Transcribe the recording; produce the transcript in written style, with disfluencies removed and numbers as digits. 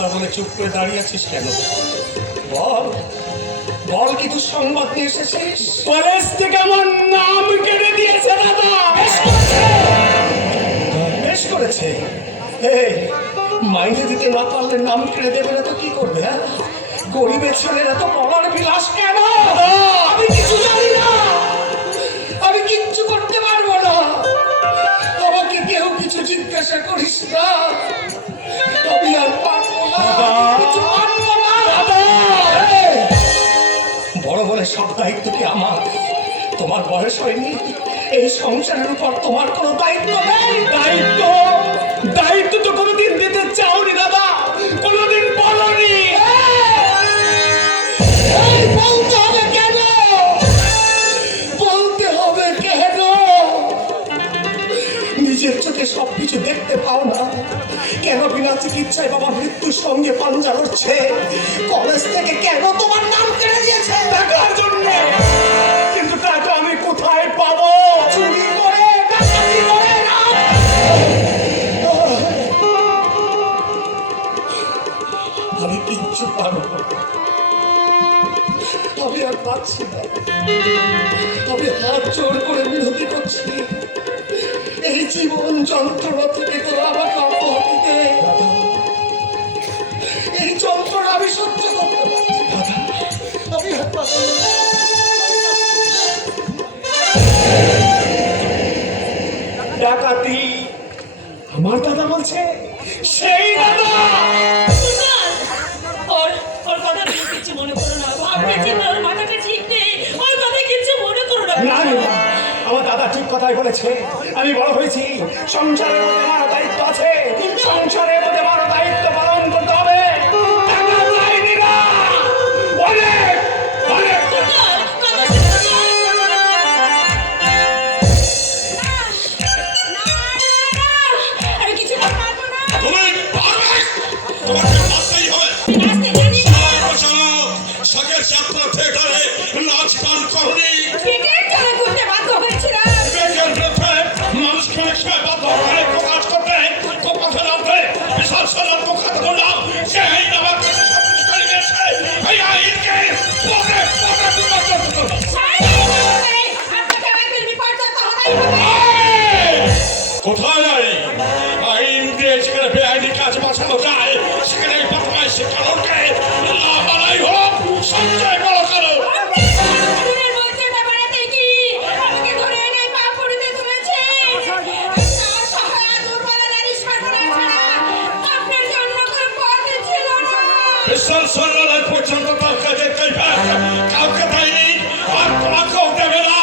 দাদা বলে চুপ করে দাঁড়িয়ে আছিস কেন? বল বল, কি তুই সংবাদ নিয়ে এসেছিস? কলেজ থেকে আমার নাম কেটে দিয়েছে দাদা। বেশ করেছে। এই মাইনে দিতে না পারলে নাম কেড়ে দেবে না তো কি করবে? হ্যাঁ, গরিবের ছেলেরা তো পড়ার বিলাস কেন? আমি কিছু জানি না, আমি কিচ্ছু করতে পারবো না। আমাকে কেউ কিছু জিজ্ঞাসা করিস না, আমি আর পারবো না, কিছু পারবো না। এই, বড় বলে সব দায়িত্ব কি আমার? তোমার বয়স হয়নি, এই সংসারের উপর তোমার কোনো দায়িত্ব নেই। দায়িত্ব দায়িত্ব তো কোনোদিন দিতে চাওনি দাদা, কোনোদিন বলনি। এই, বলতে হবে কেন? বলতে হবে কেন? নিজের চোখে সবকিছু দেখতে পাও না কেন? বিনা চিকিৎসায় বাবা মৃত্যুর সঙ্গে পাঞ্জা লড়ছে। কলেজ থেকে কেন তোমার নাম কেড়ে দিয়েছে? টাকার জন্য। কিন্তু টাকা আমি কোথায় পাবো? চুরি করে, ডাকাতি করে না। আমি কিচ্ছু পারবো না, আমি আর পাচ্ছি না। আমি হাত জোর করে মিনতি করছি, এই জীবন যন্ত্রণা থেকে তোরা আমাকে অব্যাহতি দে। এই যন্ত্রণা আমি সহ্য করতে পারছি না। আমি আর পাচ্ছি না। ডাকাতি? আমার দাদা বলছে? সেই দাদা? ওর কথা কিছু মনে করো না, ভাবছি ওর মাথাটা ঠিক নেই, ওর কথা কিছু মনে করো না। না না, আমার দাদা ঠিক কথাই বলেছে। আমি বড় হয়েছি, সংসারের মধ্যে আমার দায়িত্ব আছে, সংসারের মধ্যে আমার দায়িত্ব পালন করতে হবে। টাকা চাইনি না, অনেক অনেক আমি কিছু পারবো না। তুমি পারবে, তোমাকে পারতেই হবে। নাচতে জানি না। শখের যাত্রা থিয়েটারে নাচ গান করনি, ক্রিকেট খেলা করতে বাধ্য হয়েছিলাম। বিবেকের বিরুদ্ধে মানুষকে একসময় বাধ্য করে প্রকাশ করতে, পথে নামতে বিশাল সনদ মুখাত করলাম। যে আইন আমার কাছে সবকিছু করে গেছে, এই আইনকে পথে পথে বিপর্যস্ত করবো। আপনাকে আমাদের বিপর্যস্ত হতেই হবে। কোথায় আইন? আইন দিয়ে যেখানে বেআইনি কাজ বাঁচানো যায়, সেখানে এই বদমাইশ কারণকে না বানাই হোক সবচেয়ে বড় কারণ। দিনের মধ্যেটা বাড়াতে কি আমাকে ধরে এনে পা পড়তে তুলেছে। তার সহায় দুর্বল নারী সাধনা ছাড়া আপনার জন্য কোনো পথ ছিল না। বিশাল সন্ন্যাস পর্যন্ত তার কাজের কৈফিয়ত কাউকে দেয়নি, আর তোমাকেও দেবে না।